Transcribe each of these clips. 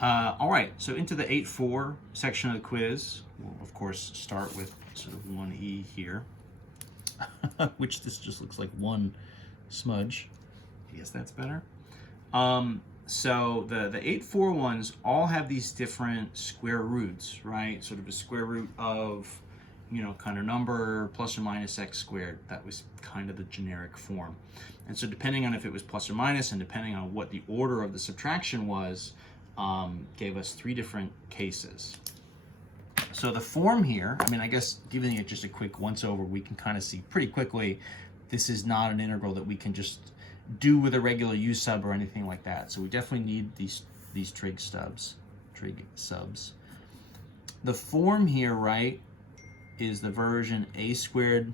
All right, so into the 8-4 section of the quiz, we'll of course start with sort of 1E here, which this just looks like one smudge. I guess that's better. So the 8-4 ones all have these different square roots, right? Sort of a square root of, kind of number plus or minus x squared. That was kind of the generic form. And so depending on if it was plus or minus and depending on what the order of the subtraction was, gave us three different cases. So the form here, I guess giving it just a quick once over, we can kind of see pretty quickly this is not an integral that we can just do with a regular u sub or anything like that. So we definitely need these trig subs. The form here, right, is the version a squared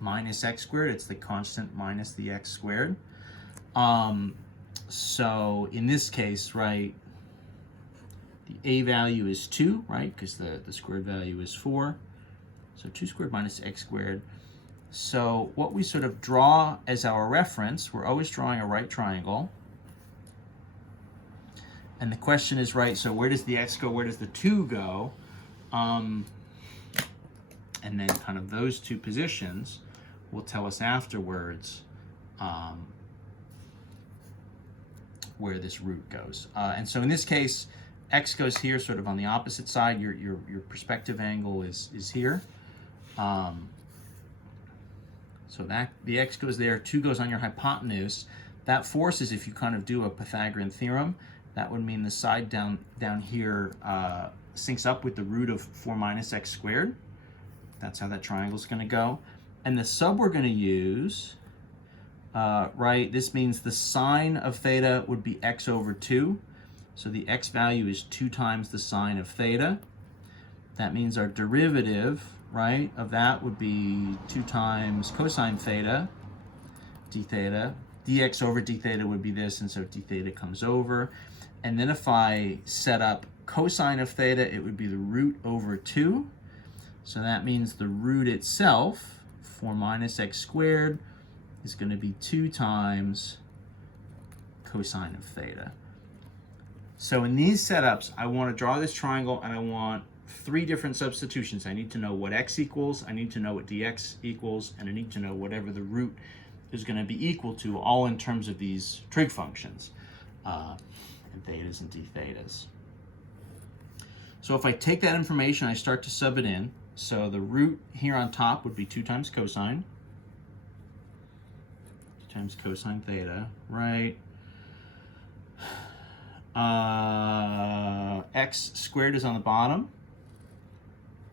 minus x squared. It's the constant minus the x squared. So in this case, right, the a value is 2, right, because the squared value is 4. So 2 squared minus x squared. So what we sort of draw as our reference, we're always drawing a right triangle. And the question is, right, so where does the x go, where does the 2 go? And then kind of those two positions will tell us afterwards where this root goes. And so in this case, x goes here sort of on the opposite side. Your perspective angle is here. So that the x goes there, 2 goes on your hypotenuse. That forces, if you kind of do a Pythagorean theorem, that would mean the side down here syncs up with the root of 4 minus x squared. That's how that triangle is going to go. And the sub we're going to use, right, this means the sine of theta would be x over 2. So the x value is 2 times the sine of theta. That means our derivative, right, of that would be 2 times cosine theta, d theta. Dx over d theta would be this, and so d theta comes over. And then if I set up cosine of theta, it would be the root over 2. So that means the root itself, 4 minus x squared, is going to be 2 times cosine of theta. So in these setups, I want to draw this triangle and I want 3 different substitutions. I need to know what x equals, I need to know what dx equals, and I need to know whatever the root is going to be equal to, all in terms of these trig functions, and thetas and d thetas. So if I take that information, I start to sub it in. So the root here on top would be 2 times cosine. 2 times cosine theta, right? X squared is on the bottom.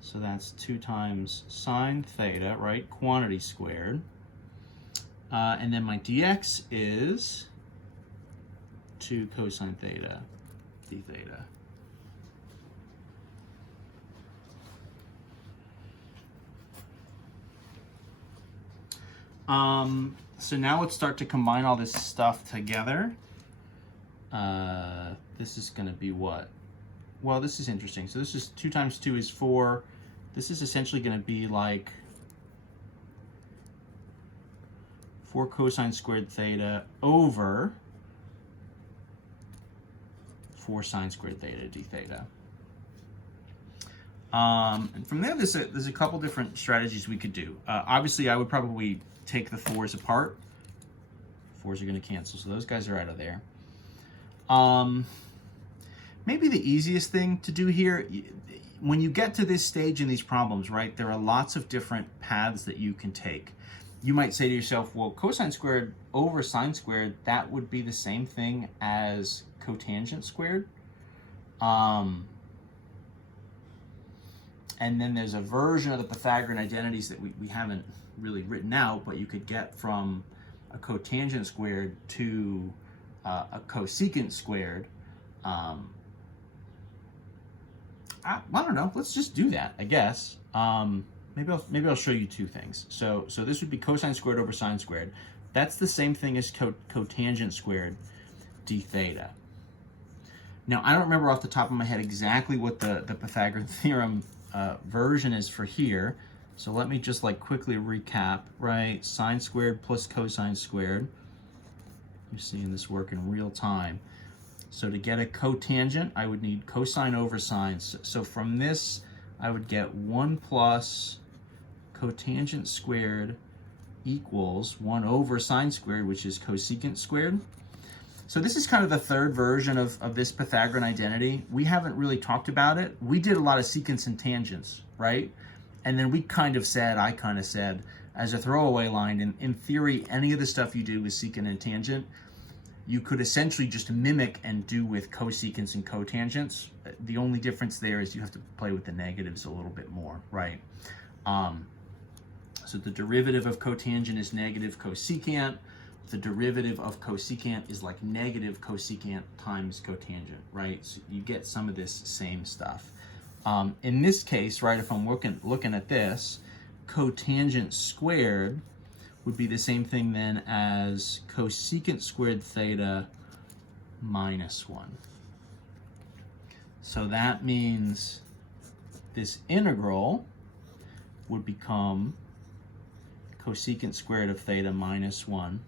So that's 2 times sine theta, right? Quantity squared. And then my dx is 2 cosine theta, d theta. So now let's start to combine all this stuff together. This is going to be what? Well, this is interesting. So this is 2 times 2 is 4. This is essentially going to be like 4 cosine squared theta over 4 sine squared theta d theta. And from there, there's a couple different strategies we could do. Obviously, I would probably take the 4's apart. 4's are going to cancel, so those guys are out of there. Maybe the easiest thing to do here, when you get to this stage in these problems, right, there are lots of different paths that you can take. You might say to yourself, well, cosine squared over sine squared, that would be the same thing as cotangent squared. And then there's a version of the Pythagorean identities that we haven't really written out, but you could get from a cotangent squared to a cosecant squared. I don't know. Let's just do that, I guess. Maybe I'll show you 2 things. So this would be cosine squared over sine squared. That's the same thing as cotangent squared d theta. Now, I don't remember off the top of my head exactly what the Pythagorean theorem version is for here. So let me just like quickly recap, right? Sine squared plus cosine squared. You're seeing this work in real time. So to get a cotangent, I would need cosine over sine. So from this, I would get 1 plus cotangent squared equals 1 over sine squared, which is cosecant squared. So this is kind of the third version of this Pythagorean identity. We haven't really talked about it. We did a lot of secants and tangents, right? And then I kind of said, as a throwaway line, in theory, any of the stuff you do with secant and tangent, you could essentially just mimic and do with cosecants and cotangents. The only difference there is you have to play with the negatives a little bit more, right? So the derivative of cotangent is negative cosecant. The derivative of cosecant is like negative cosecant times cotangent, right? So you get some of this same stuff. In this case, right, if I'm looking at this, cotangent squared would be the same thing then as cosecant squared theta minus 1. So that means this integral would become cosecant squared of theta minus 1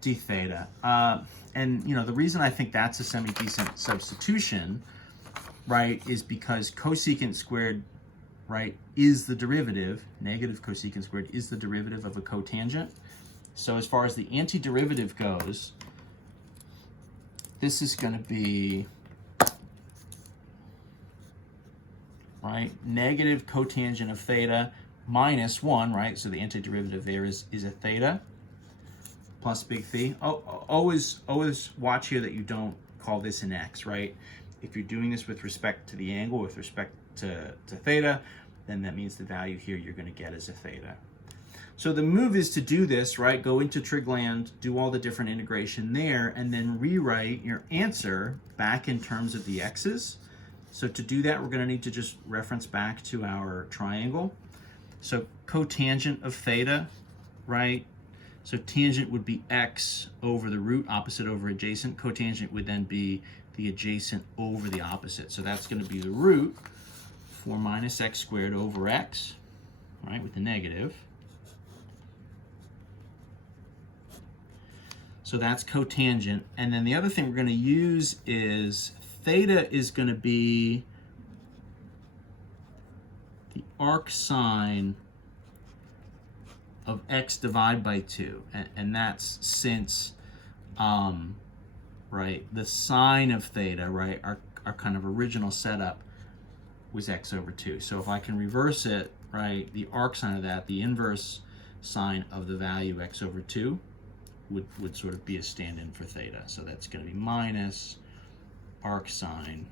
d theta. And you know, the reason I think that's a semi-decent substitution, right, is because cosecant squared, right, is the derivative, negative cosecant squared is the derivative of a cotangent. So as far as the antiderivative goes, this is going to be, right, negative cotangent of theta minus 1, right? So the antiderivative there is a theta plus big phi. Always watch here that you don't call this an x, right? If you're doing this with respect to the angle, with respect to theta, then that means the value here you're going to get is a theta. So the move is to do this, right? Go into trig_land, do all the different integration there, and then rewrite your answer back in terms of the x's. So to do that, we're going to need to just reference back to our triangle. So cotangent of theta, right? So tangent would be x over the root, opposite over adjacent. Cotangent would then be the adjacent over the opposite. So that's going to be the root 4 minus x squared over x, right, with the negative. So that's cotangent. And then the other thing we're going to use is theta is going to be the arc sine of x divided by 2. And that's since, right, the sine of theta, right, our kind of original setup was x over 2. So if I can reverse it, right, the arc sine of that, the inverse sine of the value x over 2 would sort of be a stand-in for theta. So that's going to be minus arc sine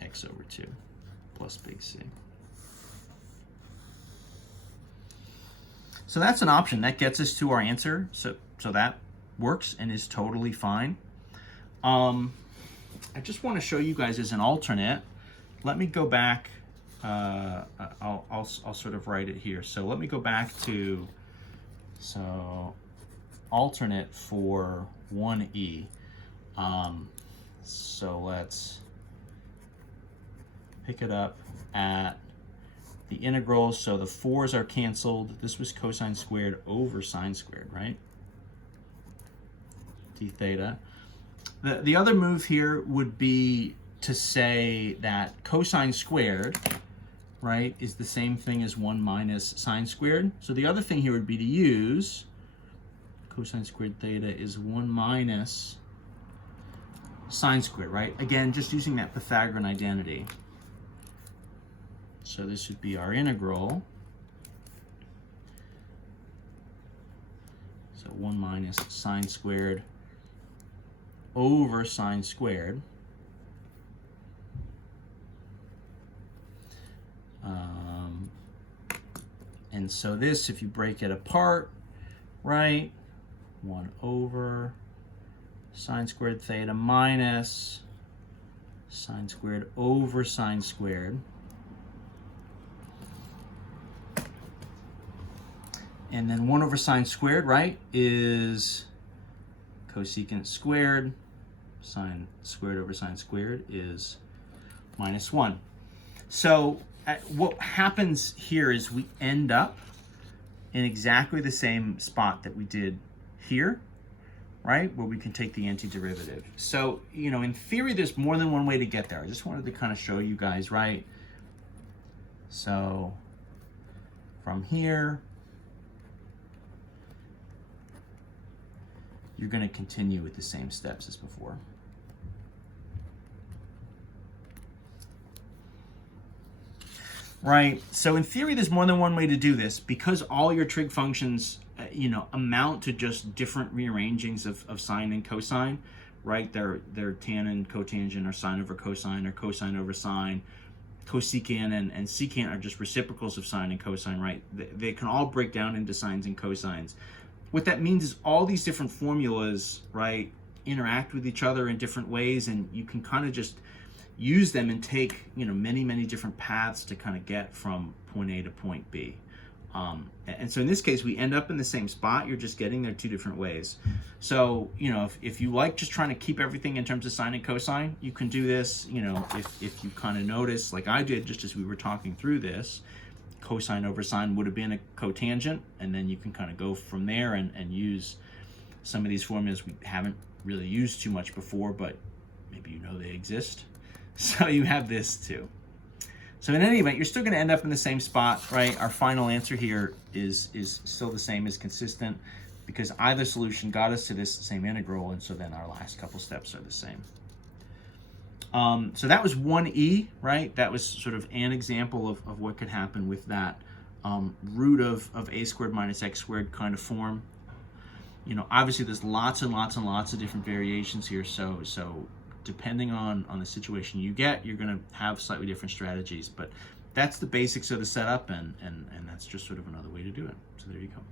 x over 2 plus big C. So that's an option. That gets us to our answer. So that works and is totally fine. I just want to show you guys as an alternate. Let me go back. I'll sort of write it here. So let me go back to alternate for 1e. So let's pick it up at the integrals. So the 4's are canceled. This was cosine squared over sine squared, right? D theta. The other move here would be to say that cosine squared, right, is the same thing as 1 minus sine squared. So the other thing here would be to use cosine squared theta is 1 minus sine squared, right? Again, just using that Pythagorean identity. So this would be our integral. So 1 minus sine squared over sine squared. And so this, if you break it apart, right, 1 over sine squared theta minus sine squared over sine squared. And then 1 over sine squared, right, is cosecant squared. Sine squared over sine squared is minus 1. So what happens here is we end up in exactly the same spot that we did here, right? Where we can take the antiderivative. So, you know, in theory, there's more than one way to get there. I just wanted to kind of show you guys, right? So from here, you're going to continue with the same steps as before. Right, so in theory, there's more than one way to do this because all your trig functions, you know, amount to just different rearrangings of sine and cosine, right? They're tangent, cotangent, or sine over cosine, or cosine over sine. Cosecant and secant are just reciprocals of sine and cosine, right? They can all break down into sines and cosines. What that means is all these different formulas, right, interact with each other in different ways, and you can kind of just use them and take, you know, many different paths to kind of get from point A to point B. And so in this case, we end up in the same spot. You're just getting there two different ways. So, you know, if you like just trying to keep everything in terms of sine and cosine, you can do this. You know, if you kind of notice, like I did just as we were talking through this, cosine over sine would have been a cotangent, and then you can kind of go from there and use some of these formulas we haven't really used too much before, but maybe you know they exist. So you have this too. So in any event, you're still going to end up in the same spot, right? Our final answer here is still the same, is consistent, because either solution got us to this same integral, and so then our last couple steps are the same. So that was 1e, right? That was sort of an example of what could happen with that root of a squared minus x squared kind of form. You know, obviously there's lots and lots and lots of different variations here, so depending on the situation you get, you're going to have slightly different strategies, but that's the basics of the setup, and that's just sort of another way to do it. So there you go.